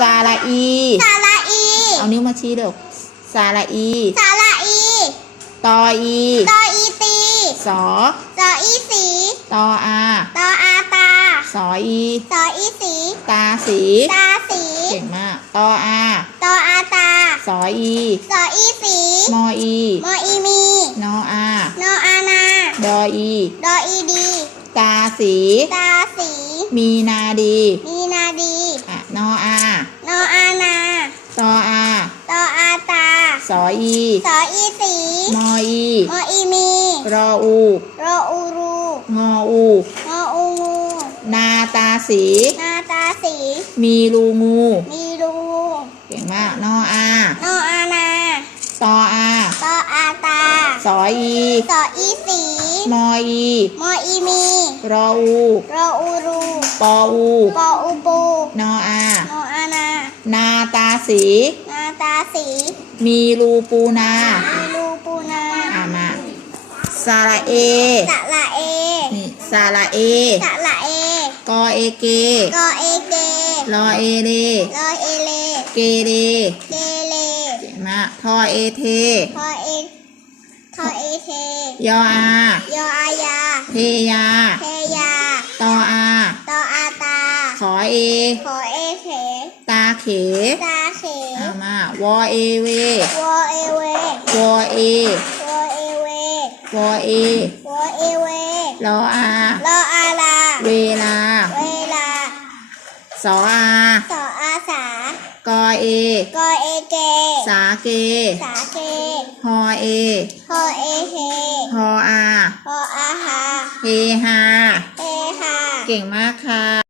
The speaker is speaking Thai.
สาระอี สาระอี เอานิ้วมาชี้เดี๋ยวสาระอี สาระอี ตออี ตออีตี สอ สออีสี ตออา ตออาตา สออี สออีสี ตาสี ตาสี เก่งมาก ตออา ตออาตา สออี สออีสี มออี มออีมี นออา นออานา ดออี ดออีดี ตาสี ตาสี มีนาดี มีนาดี อะนออา นออานา ตออา ตออาตา สออีสออีสีมออีมออีมี รออู รออูรู งออูงออูงู นาตาสี นาตาสี มีรูงู มีรูเก่งมาก นออา นออานาตออาตออาตา สออีสออีสี มออี มออีมี รออู รออูรู ปออู ปออูปู นออา นออานา นาตาสี นา ตาสี มีรูปูนา มีรูปูนาอ่ามาสาระเอสะละเอนี่สาระเอสะละเอกอเอเกกอเอเกรอเอเรรอเอเลเกเรเกเลเก่งมากทอเอเทพอเอทอเอเทยออายออายาเทยาเทยาตออาตออาตาขอเอขอเอเขตาเขตาเขเอามา วอเอเววอเอเววอเอวอเอเววอเอวอเอเวรออารออาลา เวลา เวลาสออาสออาสากอเอกอเอเก สาเก สาเกฮอเอฮอเอเฮฮออาฮออาหาเฮฮาเฮฮาเก่งมากค่ะ